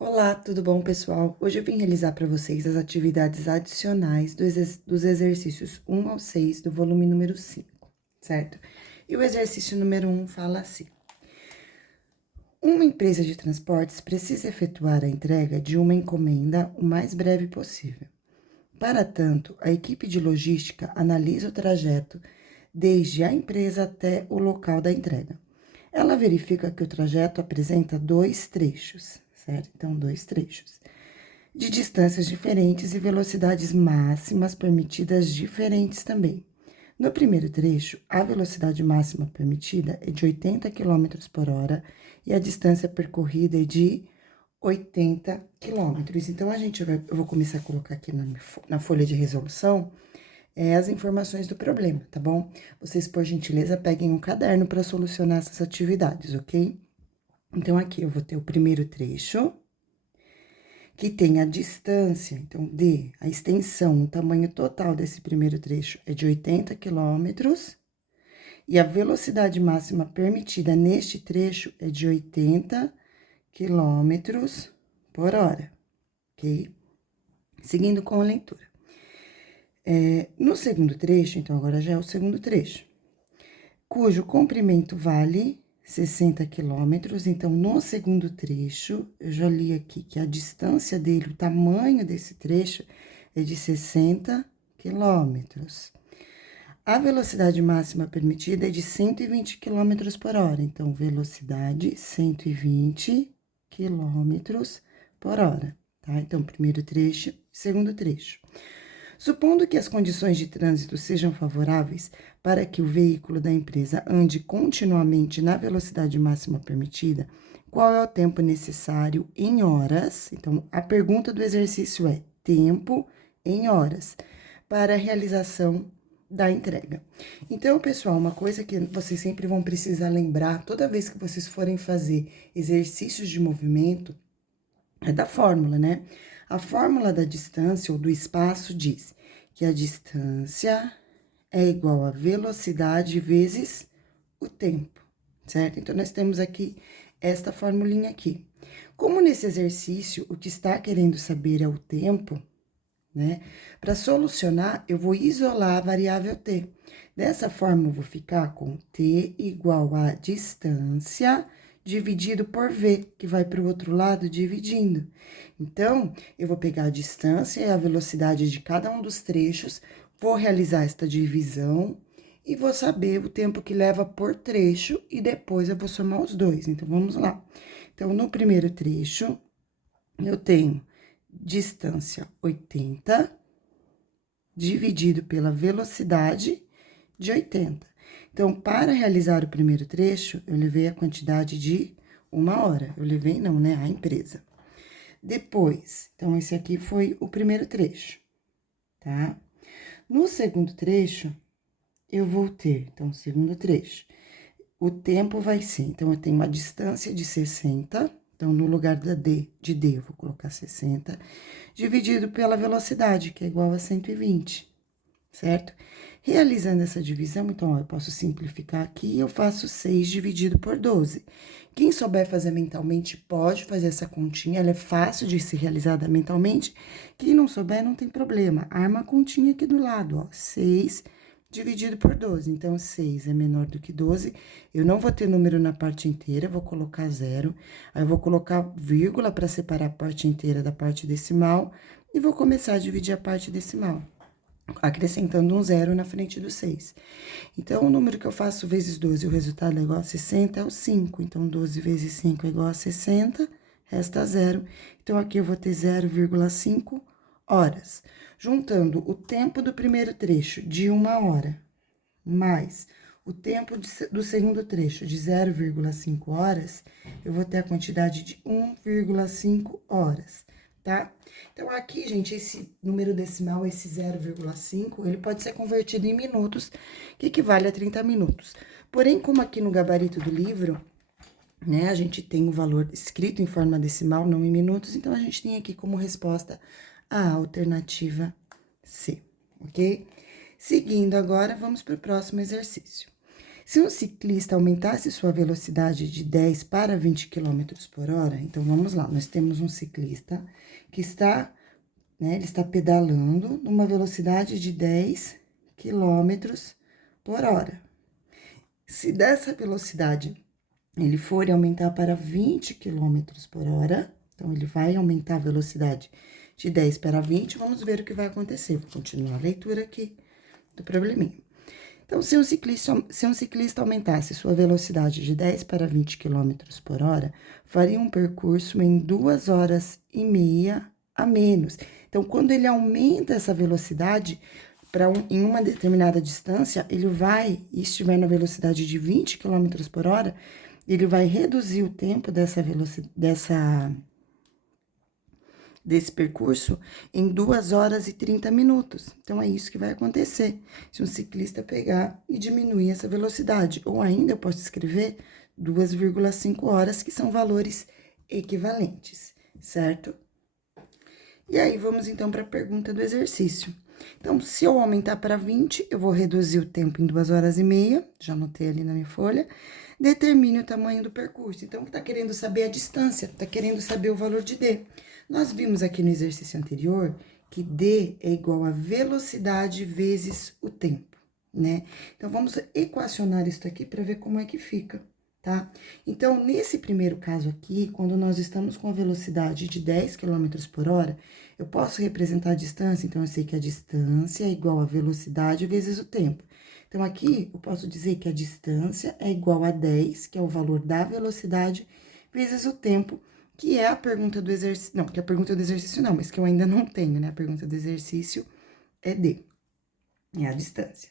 Olá, tudo bom, pessoal? Hoje eu vim realizar para vocês as atividades adicionais dos exercícios 1 ao 6 do volume número 5, certo? E o exercício número 1 fala assim: uma empresa de transportes precisa efetuar a entrega de uma encomenda o mais breve possível. Para tanto, a equipe de logística analisa o trajeto desde a empresa até o local da entrega. Ela verifica que o trajeto apresenta dois trechos, certo? Então, dois trechos de distâncias diferentes e velocidades máximas permitidas diferentes também. No primeiro trecho, a velocidade máxima permitida é de 80 quilômetros por hora e a distância percorrida é de 80 quilômetros. Então, eu vou começar a colocar aqui na folha de resolução as informações do problema, tá bom? Vocês, por gentileza, peguem um caderno para solucionar essas atividades, ok? Então, aqui eu vou ter o primeiro trecho, que tem a distância, então, a extensão, o tamanho total desse primeiro trecho é de 80 quilômetros, e a velocidade máxima permitida neste trecho é de 80 quilômetros por hora, ok? Seguindo com a leitura. No segundo trecho, então, agora já é o segundo trecho, cujo comprimento vale 60 quilômetros. Então, no segundo trecho, eu já li aqui que a distância dele, o tamanho desse trecho, é de 60 quilômetros. A velocidade máxima permitida é de 120 quilômetros por hora. Então, velocidade 120 quilômetros por hora, tá? Então, primeiro trecho, segundo trecho. Supondo que as condições de trânsito sejam favoráveis para que o veículo da empresa ande continuamente na velocidade máxima permitida, qual é o tempo necessário em horas? Então, a pergunta do exercício é: tempo em horas para a realização da entrega. Então, pessoal, uma coisa que vocês sempre vão precisar lembrar toda vez que vocês forem fazer exercícios de movimento é da fórmula, né? A fórmula da distância ou do espaço diz que a distância é igual a velocidade vezes o tempo, certo? Então, nós temos aqui esta formulinha aqui. Como nesse exercício o que está querendo saber é o tempo, né? Para solucionar, eu vou isolar a variável t. Dessa forma, eu vou ficar com t igual a distância dividido por v, que vai para o outro lado dividindo. Então, eu vou pegar a distância e a velocidade de cada um dos trechos, vou realizar esta divisão e vou saber o tempo que leva por trecho e depois eu vou somar os dois. Então, vamos lá. Então, no primeiro trecho, eu tenho distância 80 dividido pela velocidade de 80. Então, para realizar o primeiro trecho, eu levei a quantidade de 1 hora. Eu levei, não, né? A empresa. Depois, então, esse aqui foi o primeiro trecho, tá? No segundo trecho, eu vou ter, então, segundo trecho, o tempo vai ser, então, eu tenho uma distância de 60, então, no lugar de D, eu vou colocar 60, dividido pela velocidade, que é igual a 120, certo? Realizando essa divisão, então, ó, eu posso simplificar aqui, eu faço 6 dividido por 12. Quem souber fazer mentalmente, pode fazer essa continha, ela é fácil de ser realizada mentalmente. Quem não souber, não tem problema. Arma a continha aqui do lado, ó, 6 dividido por 12. Então, 6 é menor do que 12. Eu não vou ter número na parte inteira, vou colocar 0. Aí, eu vou colocar vírgula para separar a parte inteira da parte decimal. E vou começar a dividir a parte decimal, acrescentando um 0 na frente do 6. Então, o número que eu faço vezes 12, o resultado é igual a 60, é o 5. Então, 12 vezes 5 é igual a 60, resta 0. Então, aqui eu vou ter 0,5 horas. Juntando o tempo do primeiro trecho de 1 hora, mais o tempo do segundo trecho de 0,5 horas, eu vou ter a quantidade de 1,5 horas, tá? Então, aqui, gente, esse número decimal, esse 0,5, ele pode ser convertido em minutos, que equivale a 30 minutos. Porém, como aqui no gabarito do livro, né, a gente tem o valor escrito em forma decimal, não em minutos, então a gente tem aqui como resposta a alternativa C, ok? Seguindo agora, vamos para o próximo exercício. Se um ciclista aumentasse sua velocidade de 10 para 20 km por hora, então vamos lá, nós temos um ciclista que está, né, ele está pedalando numa velocidade de 10 km por hora. Se dessa velocidade ele for aumentar para 20 km por hora, então ele vai aumentar a velocidade de 10 para 20, vamos ver o que vai acontecer. Vou continuar a leitura aqui do probleminha. Então, se um ciclista aumentasse sua velocidade de 10 para 20 km por hora, faria um percurso em 2 horas e meia a menos. Então, quando ele aumenta essa velocidade em uma determinada distância, ele vai, e estiver na velocidade de 20 km por hora, ele vai reduzir o tempo desse percurso em 2 horas e 30 minutos. Então, é isso que vai acontecer se um ciclista pegar e diminuir essa velocidade. Ou ainda, eu posso escrever 2,5 horas, que são valores equivalentes, certo? E aí, vamos então para a pergunta do exercício. Então, se eu aumentar para 20, eu vou reduzir o tempo em 2 horas e meia, já anotei ali na minha folha. Determine o tamanho do percurso. Então, tá querendo saber a distância, tá querendo saber o valor de D. Nós vimos aqui no exercício anterior que D é igual a velocidade vezes o tempo, né? Então, vamos equacionar isso aqui para ver como é que fica, tá? Então, nesse primeiro caso aqui, quando nós estamos com a velocidade de 10 km por hora, eu posso representar a distância, então eu sei que a distância é igual a velocidade vezes o tempo. Então, aqui eu posso dizer que a distância é igual a 10, que é o valor da velocidade, vezes o tempo, que é a pergunta do exercício. Não, que a pergunta do exercício não, mas que eu ainda não tenho, né? A pergunta do exercício é D, é a distância.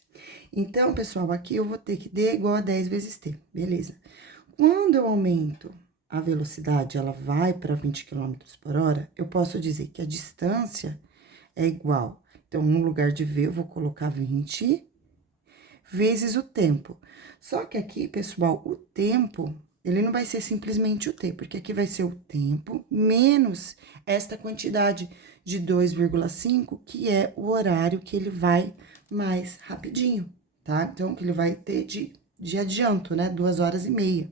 Então, pessoal, aqui eu vou ter que D é igual a 10 vezes T, beleza? Quando eu aumento a velocidade, ela vai para 20 km por hora, eu posso dizer que a distância é igual. Então, no lugar de V, eu vou colocar 20 vezes o tempo. Só que aqui, pessoal, o tempo, ele não vai ser simplesmente o T, porque aqui vai ser o tempo menos esta quantidade de 2,5, que é o horário que ele vai mais rapidinho, tá? Então, que ele vai ter de adianto, né? 2 horas e meia.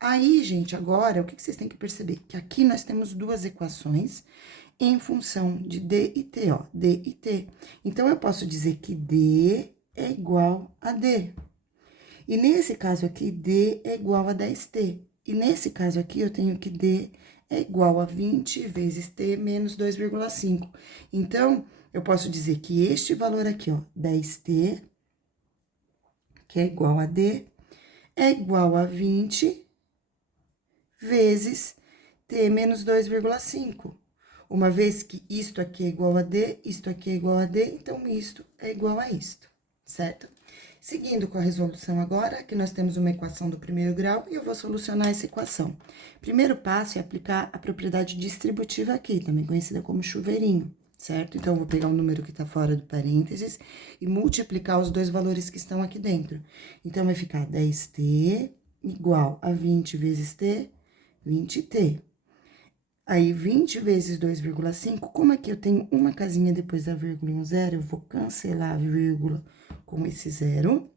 Aí, gente, agora, o que vocês têm que perceber? Que aqui nós temos duas equações em função de D e T, ó, D e T. Então, eu posso dizer que D é igual a D. E nesse caso aqui, D é igual a 10T. E nesse caso aqui, eu tenho que D é igual a 20 vezes T menos 2,5. Então, eu posso dizer que este valor aqui, ó, 10T, que é igual a D, é igual a 20 vezes T menos 2,5. Uma vez que isto aqui é igual a D, isto aqui é igual a D, então isto é igual a isto, certo? Seguindo com a resolução agora, aqui nós temos uma equação do primeiro grau e eu vou solucionar essa equação. Primeiro passo é aplicar a propriedade distributiva aqui, também conhecida como chuveirinho, certo? Então, eu vou pegar o número que está fora do parênteses e multiplicar os dois valores que estão aqui dentro. Então, vai ficar 10T igual a 20 vezes T, 20T. Aí, 20 vezes 2,5, como aqui eu tenho uma casinha depois da vírgula e um zero, eu vou cancelar a vírgula com esse zero.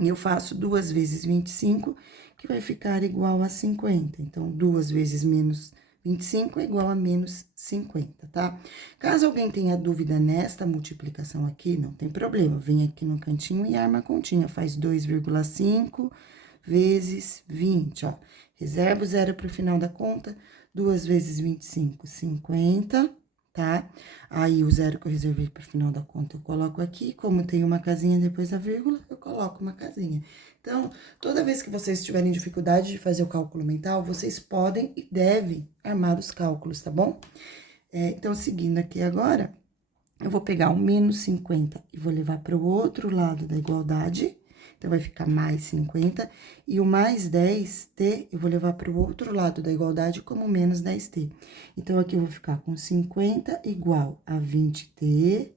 E eu faço 2 vezes 25, que vai ficar igual a 50. Então, 2 vezes menos 25 é igual a menos 50, tá? Caso alguém tenha dúvida nesta multiplicação aqui, não tem problema. Vem aqui no cantinho e arma a continha. Faz 2,5 vezes 20, ó. Reserva o zero para o final da conta. 2 vezes 25, 50, tá? Aí, o zero que eu reservei para o final da conta, eu coloco aqui. Como tem uma casinha depois da vírgula, eu coloco uma casinha. Então, toda vez que vocês tiverem dificuldade de fazer o cálculo mental, vocês podem e devem armar os cálculos, tá bom? Então, seguindo aqui agora, eu vou pegar o menos 50 e vou levar para o outro lado da igualdade. Então, vai ficar mais 50. E o mais 10T, eu vou levar para o outro lado da igualdade como menos 10T. Então, aqui eu vou ficar com 50 igual a 20T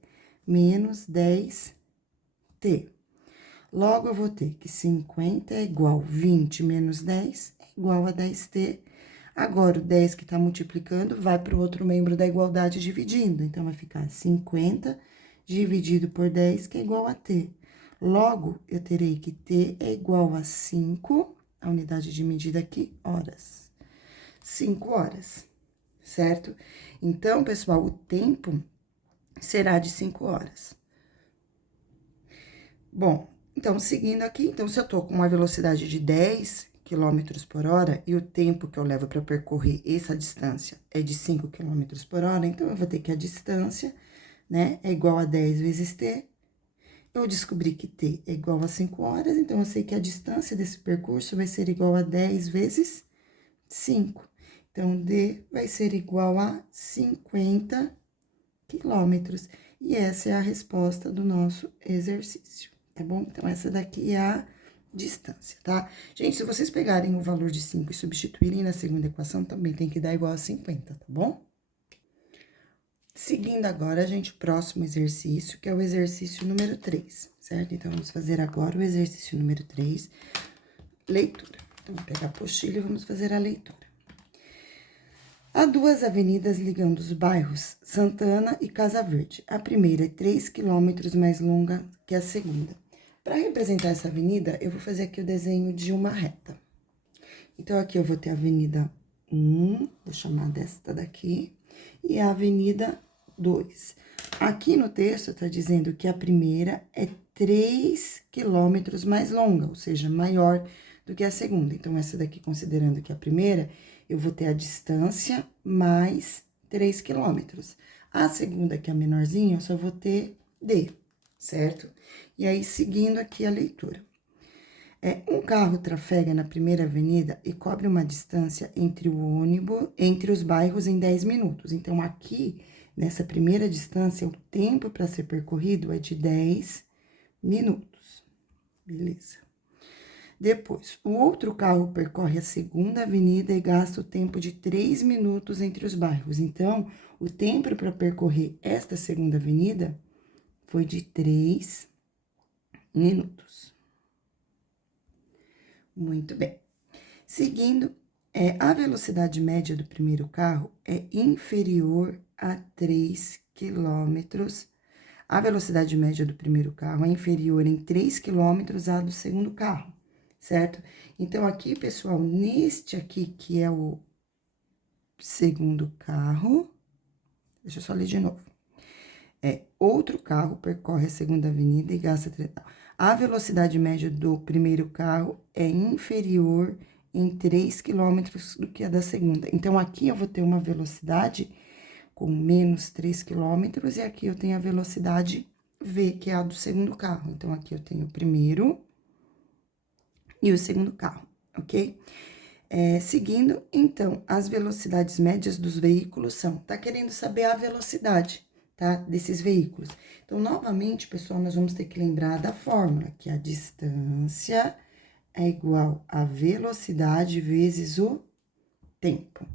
menos 10T. Logo, eu vou ter que 50 é igual a 20 menos 10 é igual a 10T. Agora, o 10 que tá multiplicando vai para o outro membro da igualdade dividindo. Então, vai ficar 50 dividido por 10, que é igual a T. Logo, eu terei que T é igual a 5, a unidade de medida aqui, horas. 5 horas, certo? Então, pessoal, o tempo será de 5 horas. Bom, então, seguindo aqui, então, se eu tô com uma velocidade de 10 km por hora e o tempo que eu levo para percorrer essa distância é de 5 km por hora, então, eu vou ter que a distância, né, é igual a 10 vezes T. Eu descobri que T é igual a 5 horas, então, eu sei que a distância desse percurso vai ser igual a 10 vezes 5. Então, D vai ser igual a 50 quilômetros. E essa é a resposta do nosso exercício, tá bom? Então, essa daqui é a distância, tá? Gente, se vocês pegarem o valor de 5 e substituírem na segunda equação, também tem que dar igual a 50, tá bom? Seguindo agora, gente, o próximo exercício, que é o exercício número 3, certo? Então, vamos fazer agora o exercício número 3, leitura. Então, vamos pegar a apostila e vamos fazer a leitura. Há duas avenidas ligando os bairros Santana e Casa Verde. A primeira é 3 quilômetros mais longa que a segunda. Para representar essa avenida, eu vou fazer aqui o desenho de uma reta. Então, aqui eu vou ter a Avenida 1, vou chamar desta daqui, e a Avenida 2. Aqui no texto tá dizendo que a primeira é 3 quilômetros mais longa, ou seja, maior do que a segunda. Então, essa daqui, considerando que a primeira, eu vou ter a distância mais 3 quilômetros. A segunda, que é a menorzinha, eu só vou ter D, certo? E aí, seguindo aqui a leitura. Um carro trafega na primeira avenida e cobre uma distância entre o ônibus, entre os bairros em 10 minutos. Então, aqui, nessa primeira distância, o tempo para ser percorrido é de 10 minutos. Beleza. Depois, o outro carro percorre a segunda avenida e gasta o tempo de 3 minutos entre os bairros. Então, o tempo para percorrer esta segunda avenida foi de 3 minutos. Muito bem. Seguindo, a velocidade média do primeiro carro é inferior a 3 quilômetros. A velocidade média do primeiro carro é inferior em 3 quilômetros à do segundo carro, certo? Então, aqui, pessoal, neste aqui, que é o segundo carro, deixa eu só ler de novo. Outro carro percorre a segunda avenida e gasta... A velocidade média do primeiro carro é inferior em 3 quilômetros do que a da segunda. Então, aqui eu vou ter uma velocidade com menos 3 quilômetros e aqui eu tenho a velocidade V, que é a do segundo carro. Então, aqui eu tenho o primeiro e o segundo carro, ok? Seguindo, então, as velocidades médias dos veículos são... Tá querendo saber a velocidade, tá? Desses veículos. Então, novamente, pessoal, nós vamos ter que lembrar da fórmula, que a distância é igual a velocidade vezes o tempo.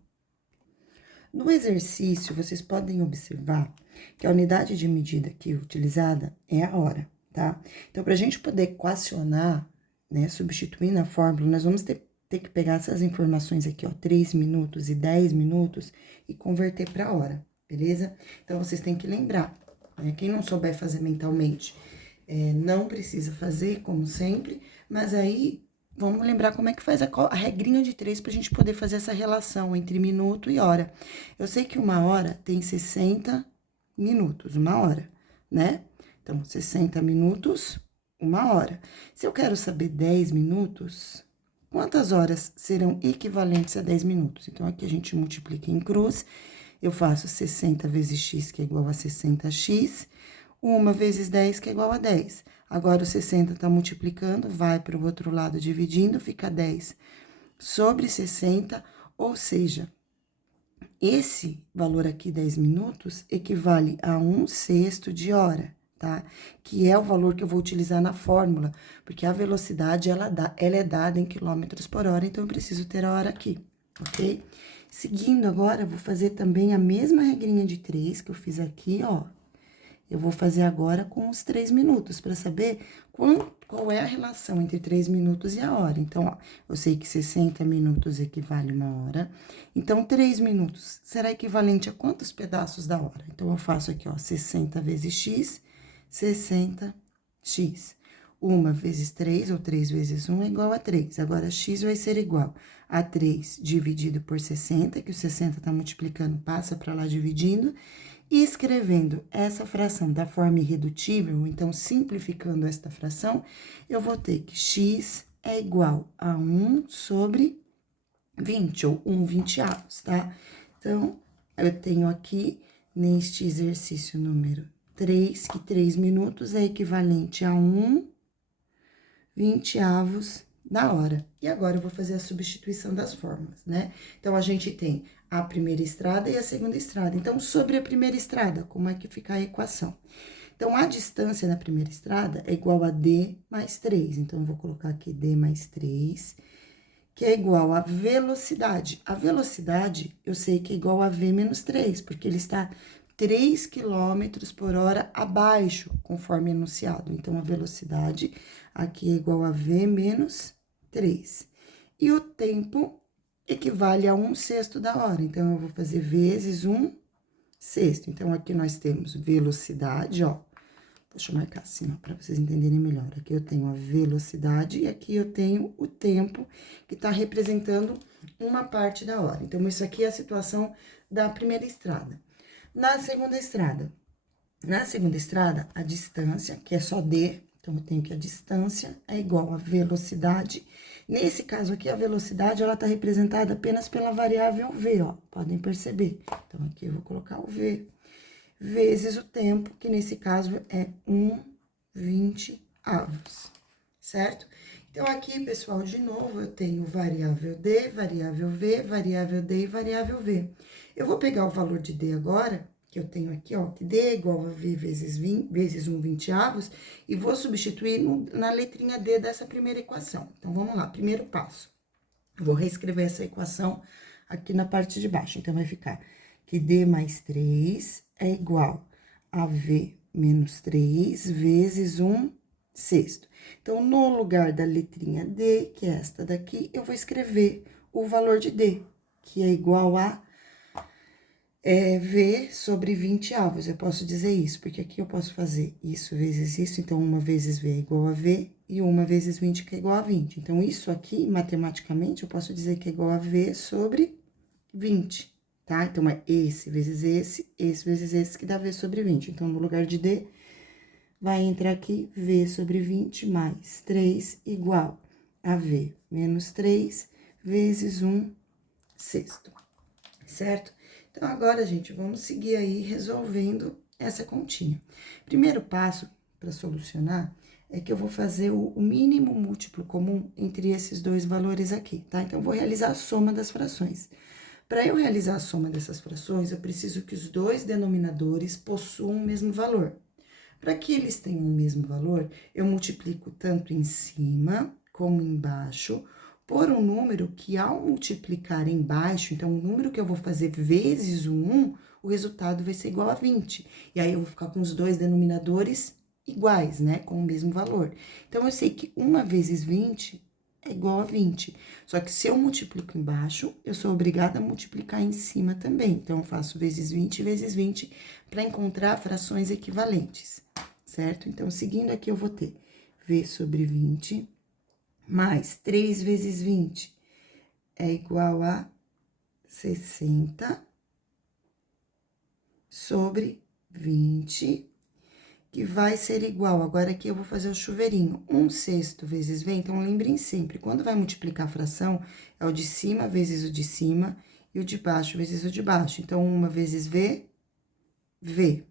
No exercício, vocês podem observar que a unidade de medida aqui utilizada é a hora, tá? Então, para a gente poder equacionar, né, substituir na fórmula, nós vamos ter que pegar essas informações aqui, ó, 3 minutos e 10 minutos e converter para hora, beleza? Então, vocês têm que lembrar, né? Quem não souber fazer mentalmente, não precisa fazer, como sempre, mas aí... Vamos lembrar como é que faz a regrinha de 3 para a gente poder fazer essa relação entre minuto e hora. Eu sei que uma hora tem 60 minutos, uma hora, né? Então, 60 minutos, uma hora. Se eu quero saber 10 minutos, quantas horas serão equivalentes a 10 minutos? Então, aqui a gente multiplica em cruz, eu faço 60 vezes x, que é igual a 60x, 1 vezes 10, que é igual a 10. Agora, o 60 tá multiplicando, vai para o outro lado dividindo, fica 10 sobre 60, ou seja, esse valor aqui, 10 minutos, equivale a 1/6 de hora, tá? Que é o valor que eu vou utilizar na fórmula, porque a velocidade, ela é dada em quilômetros por hora, então eu preciso ter a hora aqui, ok? Seguindo agora, eu vou fazer também a mesma regrinha de 3 que eu fiz aqui, ó. Eu vou fazer agora com os 3 minutos, para saber qual é a relação entre 3 minutos e a hora. Então, ó, eu sei que 60 minutos equivale a uma hora. Então, 3 minutos será equivalente a quantos pedaços da hora? Então, eu faço aqui, ó, 60 vezes x, 60x. 1 vezes 3, ou 3 vezes 1 é igual a 3. Agora, x vai ser igual a 3 dividido por 60, que o 60 tá multiplicando, passa para lá dividindo. E escrevendo essa fração da forma irredutível, então, simplificando esta fração, eu vou ter que x é igual a 1 sobre 20, ou 1/20, tá? Então, eu tenho aqui, neste exercício número 3, que 3 minutos é equivalente a 1/20 da hora. E agora, eu vou fazer a substituição das fórmulas, né? Então, a gente tem a primeira estrada e a segunda estrada. Então, sobre a primeira estrada, como é que fica a equação? Então, a distância na primeira estrada é igual a d mais 3. Então, eu vou colocar aqui d mais 3, que é igual a velocidade. A velocidade, eu sei que é igual a v menos 3, porque ele está 3 km por hora abaixo, conforme enunciado. Então, a velocidade aqui é igual a v menos 3. E o tempo equivale a 1/6 da hora. Então, eu vou fazer vezes 1/6. Então, aqui nós temos velocidade, ó. Deixa eu marcar assim, ó, para vocês entenderem melhor. Aqui eu tenho a velocidade e aqui eu tenho o tempo, que tá representando uma parte da hora. Então, isso aqui é a situação da primeira estrada. Na segunda estrada, a distância, que é só d, então, eu tenho que a distância é igual a velocidade. Nesse caso aqui, a velocidade, ela tá representada apenas pela variável v, ó, podem perceber. Então, aqui eu vou colocar o v, vezes o tempo, que nesse caso é 1/20, certo? Então, aqui, pessoal, de novo, eu tenho variável d, variável v, variável d e variável v. Eu vou pegar o valor de d agora, que eu tenho aqui, ó, que d é igual a v vezes 1/20, e vou substituir na letrinha d dessa primeira equação. Então, vamos lá, primeiro passo. Eu vou reescrever essa equação aqui na parte de baixo. Então, vai ficar que d mais 3 é igual a v menos 3 vezes 1/6. Então, no lugar da letrinha d, que é esta daqui, eu vou escrever o valor de d, que é igual a v sobre 20 avos. Eu posso dizer isso, porque aqui eu posso fazer isso vezes isso, então 1 vezes v é igual a v, e 1 vezes 20, que é igual a 20. Então, isso aqui, matematicamente, eu posso dizer que é igual a v sobre 20, tá? Então, é esse vezes esse vezes esse, que dá v sobre 20. Então, no lugar de d, vai entrar aqui v sobre 20 mais 3 igual a v menos 3 vezes 1/6, certo? Então, agora, gente, vamos seguir aí resolvendo essa continha. Primeiro passo para solucionar é que eu vou fazer o mínimo múltiplo comum entre esses dois valores aqui, tá? Então, eu vou realizar a soma das frações. Para eu realizar a soma dessas frações, eu preciso que os dois denominadores possuam o mesmo valor. Para que eles tenham o mesmo valor, eu multiplico tanto em cima como embaixo por um número que, ao multiplicar embaixo, então, o número que eu vou fazer vezes o 1, o resultado vai ser igual a 20. E aí, eu vou ficar com os dois denominadores iguais, né? Com o mesmo valor. Então, eu sei que 1 vezes 20 é igual a 20. Só que se eu multiplico embaixo, eu sou obrigada a multiplicar em cima também. Então, eu faço vezes 20 para encontrar frações equivalentes, certo? Então, seguindo aqui, eu vou ter v sobre 20 mais 3 vezes 20 é igual a 60 sobre 20, que vai ser igual, agora aqui eu vou fazer o chuveirinho, 1/6 vezes v, então lembrem sempre, quando vai multiplicar a fração, é o de cima vezes o de cima, e o de baixo vezes o de baixo. Então, 1 vezes v, v.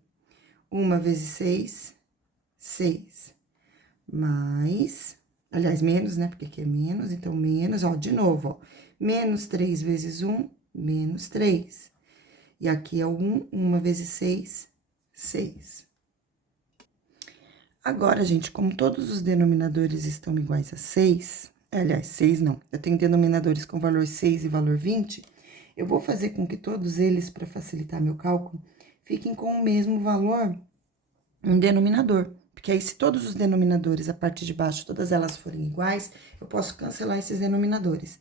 1 vezes 6, 6. Mais, aliás, menos, né, porque aqui é menos, então, menos, ó, de novo, ó, menos 3 vezes 1, menos 3. E aqui é o 1 vezes 6, 6. Agora, gente, como todos os denominadores estão iguais a 6, aliás, 6 não, eu tenho denominadores com valor 6 e valor 20, eu vou fazer com que todos eles, para facilitar meu cálculo, fiquem com o mesmo valor, um denominador. Porque aí, se todos os denominadores, a parte de baixo, todas elas forem iguais, eu posso cancelar esses denominadores.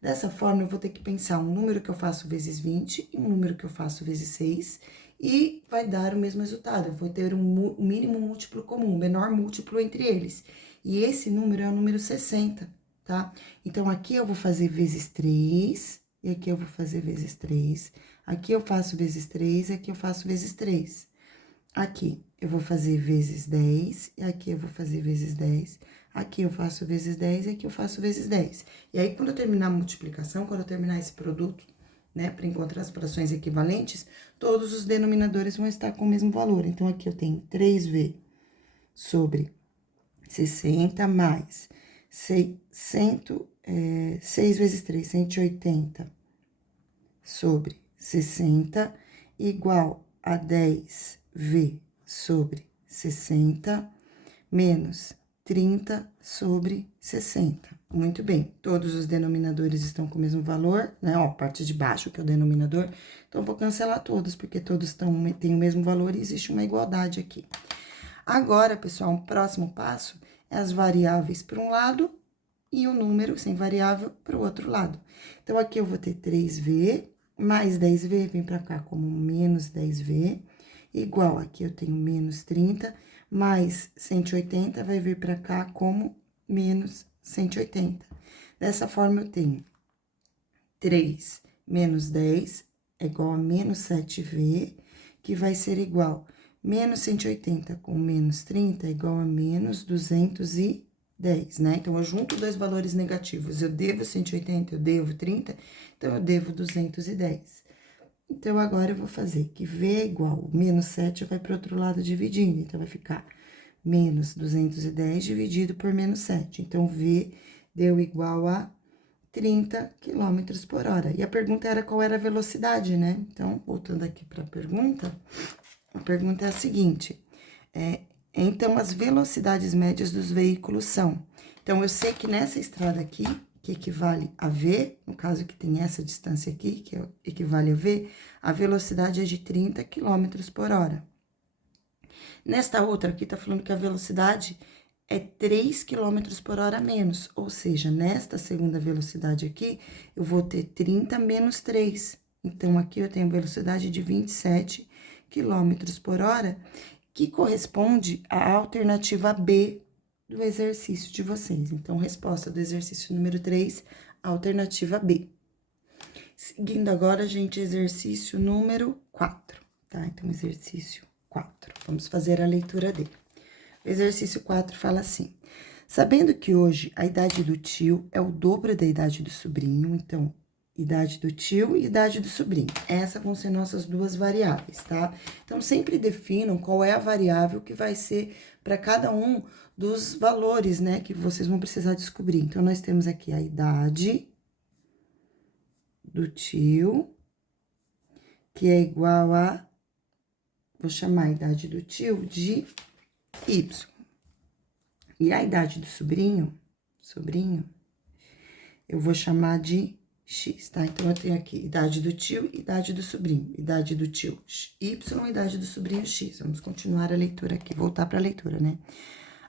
Dessa forma, eu vou ter que pensar um número que eu faço vezes 20 e um número que eu faço vezes 6, e vai dar o mesmo resultado. Eu vou ter um mínimo múltiplo comum, um menor múltiplo entre eles. E esse número é o número 60, tá? Então, aqui eu vou fazer vezes 3, e aqui eu vou fazer vezes 3. Aqui eu faço vezes 3, e aqui eu faço vezes 3. Aqui eu vou fazer vezes 10, e aqui eu vou fazer vezes 10. Aqui eu faço vezes 10, e aqui eu faço vezes 10. E aí, quando eu terminar a multiplicação, quando eu terminar esse produto, né, para encontrar as frações equivalentes, todos os denominadores vão estar com o mesmo valor. Então, aqui eu tenho 3V sobre 60 mais 6 vezes 3, 180 sobre 60, igual a 10V sobre 60, menos 30 sobre 60. Muito bem, todos os denominadores estão com o mesmo valor, né? Ó, a parte de baixo, que é o denominador. Então, eu vou cancelar todos, porque todos têm o mesmo valor e existe uma igualdade aqui. Agora, pessoal, o próximo passo é as variáveis para um lado e o número sem variável para o outro lado. Então, aqui eu vou ter 3V mais 10V, vem para cá como menos 10V, igual aqui eu tenho menos 30, mais 180 vai vir para cá como menos 180. Dessa forma, eu tenho 3 menos 10 é igual a menos 7V, que vai ser igual a menos 180 com menos 30 é igual a menos 210, né? Então, eu junto dois valores negativos, eu devo 180, eu devo 30, então, eu devo 210. Então, agora eu vou fazer que V é igual, menos 7 vai para o outro lado dividindo, então, vai ficar menos 210 dividido por menos 7. Então, V deu igual a 30 km por hora. E a pergunta era qual era a velocidade, né? Então, voltando aqui para a pergunta é a seguinte: então, as velocidades médias dos veículos são. Então, eu sei que nessa estrada aqui, que equivale a V, no caso que tem essa distância aqui, que equivale a V, a velocidade é de 30 km por hora. Nesta outra aqui, tá falando que a velocidade é 3 km por hora a menos, ou seja, nesta segunda velocidade aqui, eu vou ter 30 menos 3. Então, aqui eu tenho velocidade de 27 km por hora, que corresponde à alternativa B do exercício de vocês. Então, resposta do exercício número 3, alternativa B. Seguindo agora, gente, exercício número 4, tá? Então, exercício 4. Vamos fazer a leitura dele. O exercício 4 fala assim: sabendo que hoje a idade do tio é o dobro da idade do sobrinho, então, idade do tio e idade do sobrinho. Essas vão ser nossas duas variáveis, tá? Então, sempre definam qual é a variável que vai ser para cada um dos valores, né, que vocês vão precisar descobrir. Então, nós temos aqui a idade do tio, que é igual a, vou chamar a idade do tio de Y. E a idade do sobrinho, eu vou chamar de X, tá? Então, eu tenho aqui idade do tio, idade do sobrinho. Idade do tio Y, idade do sobrinho X. Vamos continuar a leitura aqui, voltar para a leitura, né?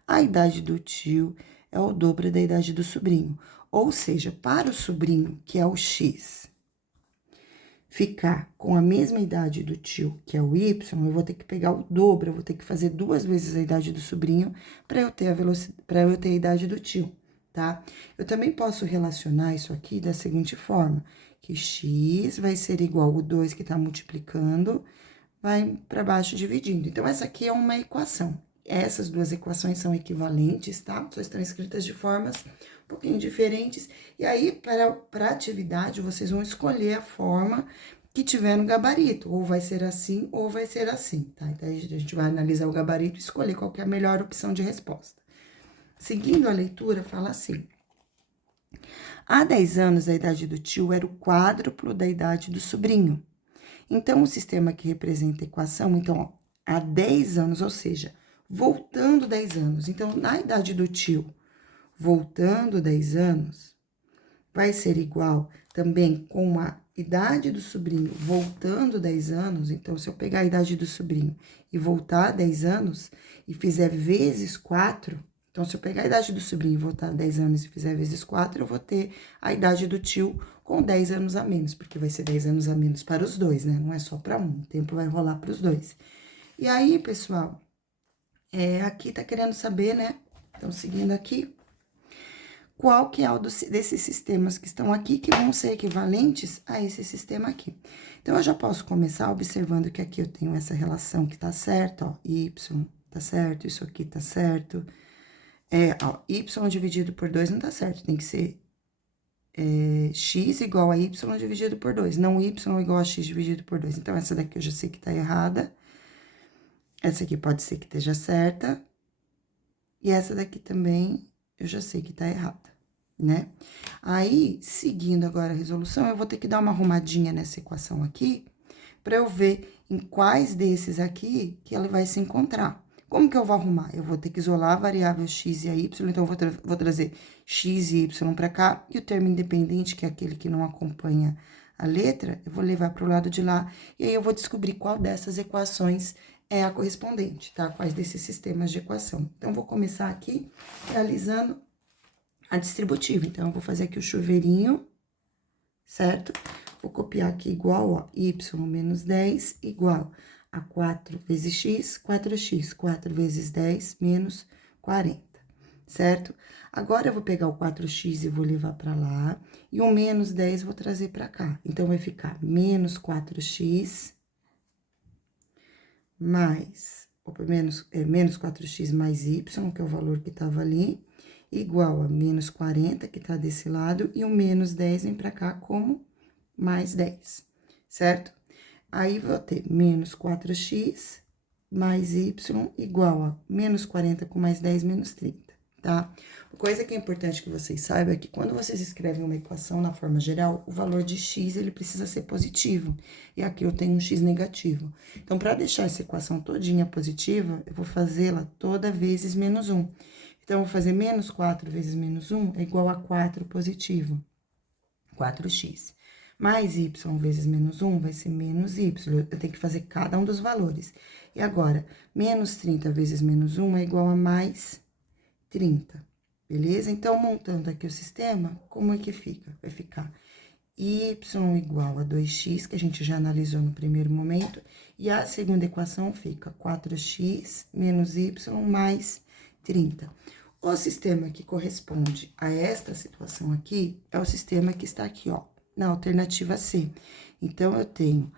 A idade do tio é o dobro da idade do sobrinho. Ou seja, para o sobrinho, que é o X, ficar com a mesma idade do tio, que é o Y, eu vou ter que pegar o dobro, eu vou ter que fazer 2 vezes a idade do sobrinho para eu ter a idade do tio, tá? Eu também posso relacionar isso aqui da seguinte forma, que x vai ser igual ao 2 que tá multiplicando, vai para baixo dividindo. Então, essa aqui é uma equação. Essas duas equações são equivalentes, tá? Só estão escritas de formas um pouquinho diferentes. E aí, para a atividade, vocês vão escolher a forma que tiver no gabarito. Ou vai ser assim, ou vai ser assim, tá? Então, a gente vai analisar o gabarito e escolher qual que é a melhor opção de resposta. Seguindo a leitura, fala assim: há 10 anos, a idade do tio era o quádruplo da idade do sobrinho. Então, o sistema que representa a equação, então, ó, há 10 anos, ou seja, voltando 10 anos. Então, na idade do tio, voltando 10 anos, vai ser igual também com a idade do sobrinho voltando 10 anos. Então, se eu pegar a idade do sobrinho e voltar 10 anos e fizer vezes 4, então, se eu pegar a idade do sobrinho e voltar 10 anos e fizer vezes 4, eu vou ter a idade do tio com 10 anos a menos, porque vai ser 10 anos a menos para os dois, né? Não é só para um, o tempo vai rolar para os dois. E aí, pessoal, aqui tá querendo saber, né, Então, seguindo aqui, qual que é o desses sistemas que estão aqui, que vão ser equivalentes a esse sistema aqui. Então, eu já posso começar observando que aqui eu tenho essa relação que tá certa, ó, y tá certo, isso aqui tá certo. Ó, y dividido por 2 não tá certo, tem que ser x igual a y dividido por 2, não y igual a x dividido por 2. Então, essa daqui eu já sei que tá errada. Essa aqui pode ser que esteja certa. E essa daqui também eu já sei que tá errada, né? Aí, seguindo agora a resolução, eu vou ter que dar uma arrumadinha nessa equação aqui, para eu ver em quais desses aqui que ela vai se encontrar. Como que eu vou arrumar? Eu vou ter que isolar a variável x e a y, então eu vou trazer x e y para cá, e o termo independente, que é aquele que não acompanha a letra, eu vou levar para o lado de lá, e aí eu vou descobrir qual dessas equações é a correspondente, tá? Quais desses sistemas de equação. Então, vou começar aqui realizando a distributiva. Então, eu vou fazer aqui o chuveirinho, certo? Vou copiar aqui igual, ó, y menos 10 igual a 4 vezes x, 4x, 4 vezes 10 menos 40, certo? Agora, eu vou pegar o 4x e vou levar para lá, e o menos 10 vou trazer para cá. Então, vai ficar menos 4x mais, menos 4x mais y, que é o valor que estava ali, igual a menos 40, que tá desse lado, e o menos 10 vem pra cá como mais 10, certo? Aí, vou ter menos 4x mais y igual a menos 40 com mais 10, menos 30, tá? Coisa que é importante que vocês saibam é que quando vocês escrevem uma equação na forma geral, o valor de x, ele precisa ser positivo. E aqui eu tenho um x negativo. Então, para deixar essa equação todinha positiva, eu vou fazê-la toda vezes menos 1. Então, eu vou fazer menos 4 vezes menos 1 é igual a 4 positivo, 4x. Mais y vezes menos 1 vai ser menos y. Eu tenho que fazer cada um dos valores. E agora, menos 30 vezes menos 1 é igual a mais 30, beleza? Então, montando aqui o sistema, como é que fica? Vai ficar y igual a 2x, que a gente já analisou no primeiro momento, e a segunda equação fica 4x menos y mais 30. O sistema que corresponde a esta situação aqui é o sistema que está aqui, ó, na alternativa C. Então, eu tenho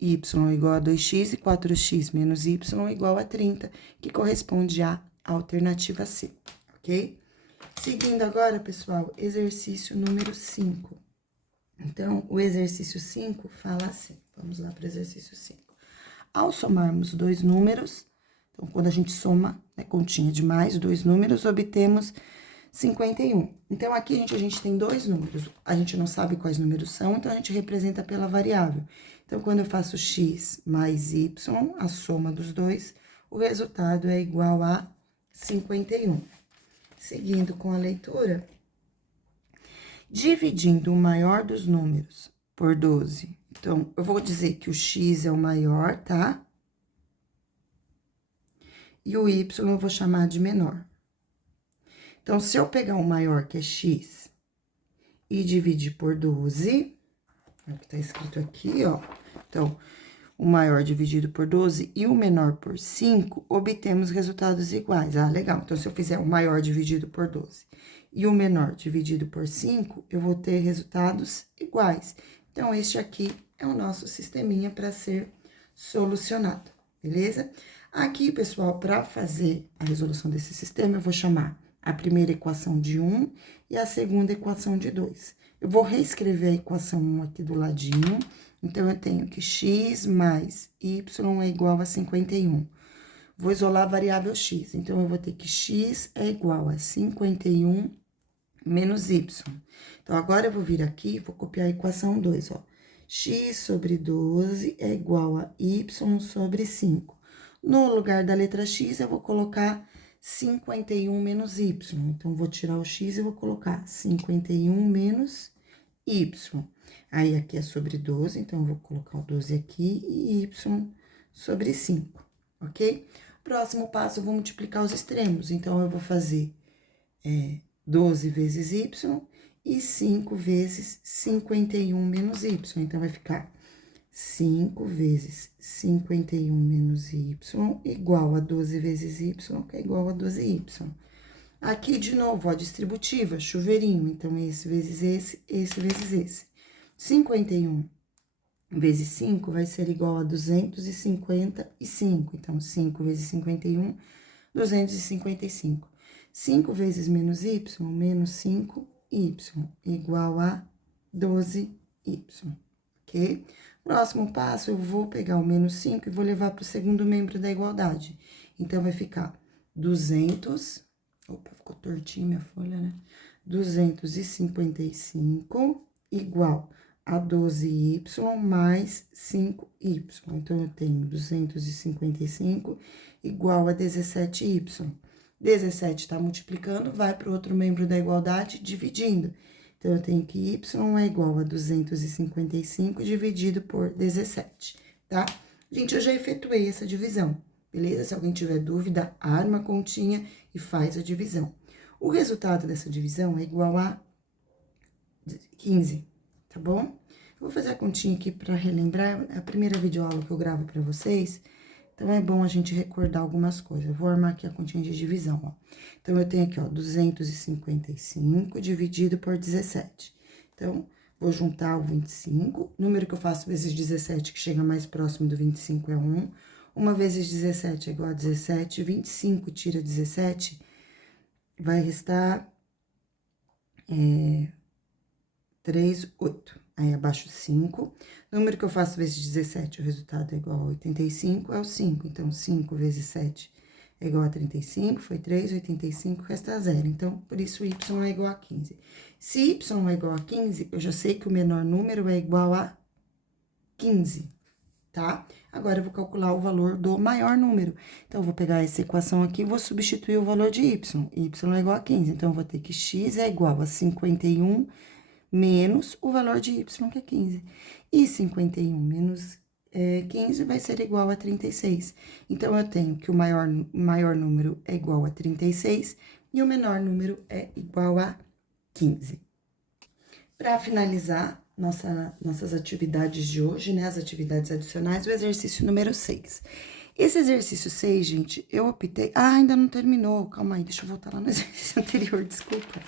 y igual a 2x e 4x menos y igual a 30, que corresponde à alternativa C, ok? Seguindo agora, pessoal, exercício número 5. Então, o exercício 5 fala assim, vamos lá para o exercício 5. Ao somarmos dois números, então, quando a gente soma, né, continha de mais dois números, obtemos 51. Então, aqui a gente tem dois números, a gente não sabe quais números são, então a gente representa pela variável. Então, quando eu faço x mais y, a soma dos dois, o resultado é igual a 51. Seguindo com a leitura, dividindo o maior dos números por 12. Então, eu vou dizer que o x é o maior, tá? E o y eu vou chamar de menor. Então, se eu pegar o maior, que é x, e dividir por 12, é o que tá escrito aqui, ó. Então, o maior dividido por 12 e o menor por 5, obtemos resultados iguais. Ah, legal. Então, se eu fizer o maior dividido por 12 e o menor dividido por 5, eu vou ter resultados iguais. Então, este aqui é o nosso sisteminha para ser solucionado, beleza? Aqui, pessoal, para fazer a resolução desse sistema, eu vou chamar a primeira equação de 1 e a segunda equação de 2. Eu vou reescrever a equação 1 aqui do ladinho. Então, eu tenho que x mais y é igual a 51. Vou isolar a variável x. Então, eu vou ter que x é igual a 51 menos y. Então, agora eu vou vir aqui e vou copiar a equação 2, ó. X sobre 12 é igual a y sobre 5. No lugar da letra x, eu vou colocar 51 menos y. Então, vou tirar o x e vou colocar 51 menos y. Aí, aqui é sobre 12, então, eu vou colocar o 12 aqui e y sobre 5, ok? Próximo passo, eu vou multiplicar os extremos. Então, eu vou fazer 12 vezes y e 5 vezes 51 menos y. Então, vai ficar 5 vezes 51 menos y igual a 12 vezes y, que é igual a 12y. Aqui, de novo, ó, distributiva, chuveirinho. Então, esse vezes esse vezes esse. 51 vezes 5 vai ser igual a 255. Então, 5 vezes 51, 255. 5 vezes menos y, menos 5y, igual a 12y, ok? Próximo passo, eu vou pegar o menos 5 e vou levar para o segundo membro da igualdade. Então, vai ficar 200... Opa, ficou tortinha minha folha, né? 255 igual a 12y mais 5y. Então, eu tenho 255 igual a 17y. 17 tá multiplicando, vai para o outro membro da igualdade, dividindo. Então, eu tenho que y é igual a 255 dividido por 17, tá? Gente, eu já efetuei essa divisão, beleza? Se alguém tiver dúvida, arma a continha e faz a divisão. O resultado dessa divisão é igual a 15, tá bom? Eu vou fazer a continha aqui para relembrar, é a primeira videoaula que eu gravo para vocês, então é bom a gente recordar algumas coisas. Eu vou armar aqui a continha de divisão, ó. Então, eu tenho aqui, ó, 255 dividido por 17. Então, vou juntar o 25, número que eu faço vezes 17, que chega mais próximo do 25 é 1. 1 vezes 17 é igual a 17, 25 tira 17, vai restar 3, 8. Aí, abaixo 5. Número que eu faço vezes 17, o resultado é igual a 85, é o 5. Então, 5 vezes 7 é igual a 35, foi 3, 85, resta 0. Então, por isso, y é igual a 15. Se y é igual a 15, eu já sei que o menor número é igual a 15, tá? Agora, eu vou calcular o valor do maior número. Então, eu vou pegar essa equação aqui e vou substituir o valor de y. Y é igual a 15, então, eu vou ter que x é igual a 51 menos o valor de y, que é 15. E 51 menos 15 vai ser igual a 36. Então, eu tenho que o maior número é igual a 36 e o menor número é igual a 15. Para finalizar nossas atividades de hoje, né, as atividades adicionais, o exercício número 6. Esse exercício 6, gente, eu optei... Ah, ainda não terminou, calma aí, deixa eu voltar lá no exercício anterior, desculpa.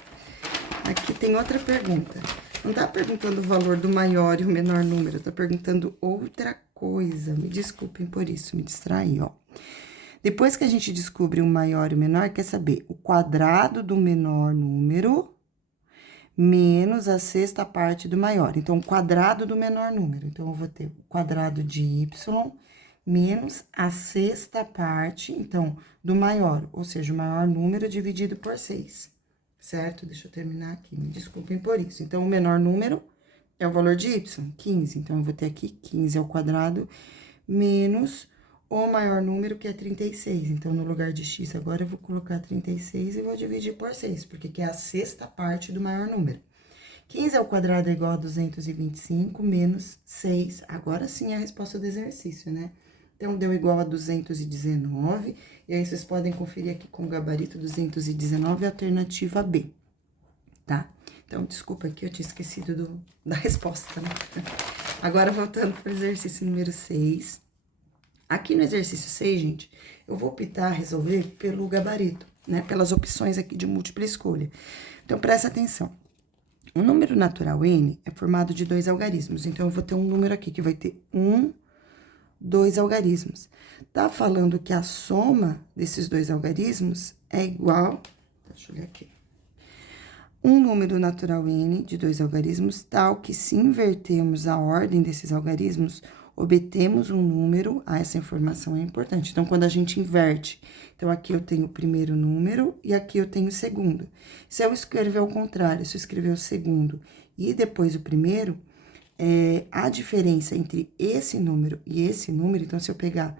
Aqui tem outra pergunta. Não tá perguntando o valor do maior e o menor número, tá perguntando outra coisa. Me desculpem por isso, me distraí, ó. Depois que a gente descobre o maior e o menor, quer saber o quadrado do menor número menos a sexta parte do maior. Então, o quadrado do menor número. Então, eu vou ter o quadrado de y menos a sexta parte, então, do maior, ou seja, o maior número dividido por 6. Certo? Deixa eu terminar aqui, me desculpem por isso. Então, o menor número é o valor de y, 15. Então, eu vou ter aqui 15 ao quadrado menos o maior número, que é 36. Então, no lugar de x, agora eu vou colocar 36 e vou dividir por 6, porque que é a sexta parte do maior número. 15 ao quadrado é igual a 225 menos 6. Agora sim é a resposta do exercício, né? Então, deu igual a 219, e aí vocês podem conferir aqui com o gabarito 219, alternativa B, tá? Então, desculpa aqui, eu tinha esquecido da resposta, né? Agora, voltando para o exercício número 6. Aqui no exercício 6, gente, eu vou optar resolver pelo gabarito, né? Pelas opções aqui de múltipla escolha. Então, presta atenção. O número natural n é formado de 2 algarismos, então, eu vou ter um número aqui que vai ter 2 algarismos. Tá falando que a soma desses 2 algarismos é igual... Deixa eu olhar aqui. Um número natural n de 2 algarismos, tal que se invertermos a ordem desses algarismos, obtemos um número... Ah, essa informação é importante. Então, quando a gente inverte, então, aqui eu tenho o primeiro número e aqui eu tenho o segundo. Se eu escrever ao contrário, se eu escrever o segundo e depois o primeiro... a diferença entre esse número e esse número, então, se eu pegar,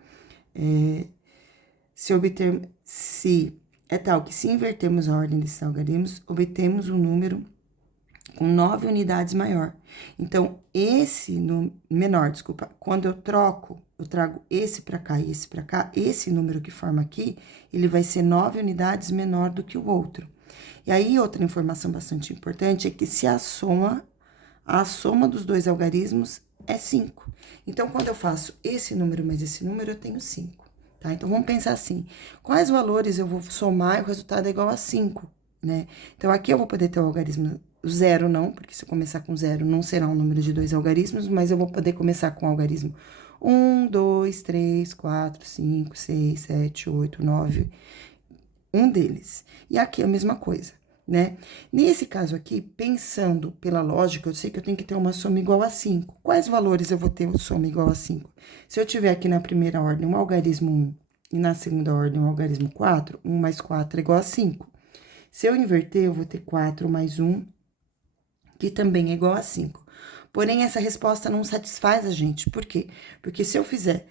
se é tal que se invertermos a ordem desses algarismos, obtemos um número com 9 unidades maior. Então, menor, desculpa, quando eu trago esse para cá e esse para cá, esse número que forma aqui, ele vai ser 9 unidades menor do que o outro. E aí, outra informação bastante importante é que se a soma dos 2 algarismos é 5. Então, quando eu faço esse número mais esse número, eu tenho 5, tá? Então, vamos pensar assim, quais valores eu vou somar e o resultado é igual a 5, né? Então, aqui eu vou poder ter o algarismo zero não, porque se eu começar com zero, não será um número de 2 algarismos, mas eu vou poder começar com o algarismo 1, 2, 3, 4, 5, 6, 7, 8, 9, um deles. E aqui é a mesma coisa, né? Nesse caso aqui, pensando pela lógica, eu sei que eu tenho que ter uma soma igual a 5. Quais valores eu vou ter soma igual a 5? Se eu tiver aqui na primeira ordem um algarismo 1 e na segunda ordem um algarismo 4, 1 mais 4 é igual a 5. Se eu inverter, eu vou ter 4 mais 1, que também é igual a 5. Porém, essa resposta não satisfaz a gente. Por quê? Porque se eu fizer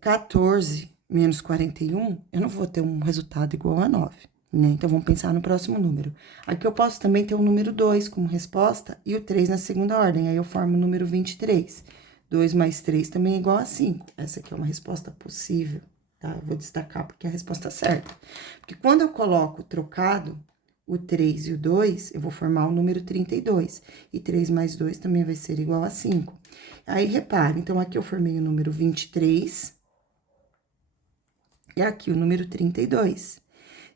14 menos 41, eu não vou ter um resultado igual a 9, né? Então, vamos pensar no próximo número. Aqui eu posso também ter o número 2 como resposta e o 3 na segunda ordem. Aí, eu formo o número 23. 2 mais 3 também é igual a 5. Essa aqui é uma resposta possível, tá? Eu vou destacar porque é a resposta certa. Porque quando eu coloco trocado, o 3 e o 2, eu vou formar o número 32. E 3 mais 2 também vai ser igual a 5. Aí, repare, então, aqui eu formei o número 23 e aqui o número 32.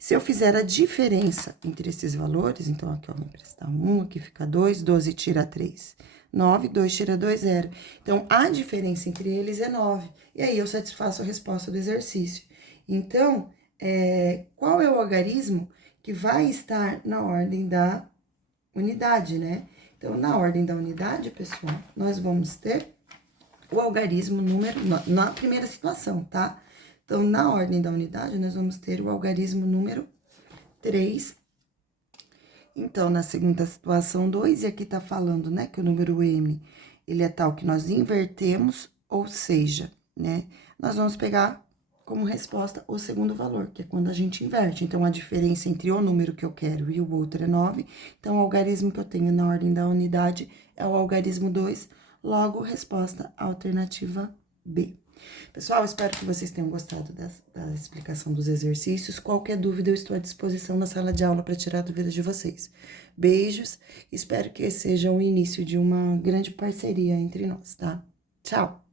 Se eu fizer a diferença entre esses valores, então, aqui, ó, vou emprestar 1, aqui fica 2, 12 tira 3. 9, 2 tira 2, 0. Então, a diferença entre eles é 9. E aí, eu satisfaço a resposta do exercício. Então, qual é o algarismo que vai estar na ordem da unidade, né? Então, na ordem da unidade, pessoal, nós vamos ter o algarismo número, na primeira situação, tá? Então, na ordem da unidade, nós vamos ter o algarismo número 3. Então, na segunda situação, 2, e aqui tá falando, né, que o número m, ele é tal que nós invertemos, ou seja, né, nós vamos pegar como resposta o segundo valor, que é quando a gente inverte. Então, a diferença entre o número que eu quero e o outro é 9. Então, o algarismo que eu tenho na ordem da unidade é o algarismo 2, logo, resposta alternativa B. Pessoal, espero que vocês tenham gostado da explicação dos exercícios. Qualquer dúvida, eu estou à disposição na sala de aula para tirar dúvidas de vocês. Beijos, espero que esse seja o início de uma grande parceria entre nós, tá? Tchau!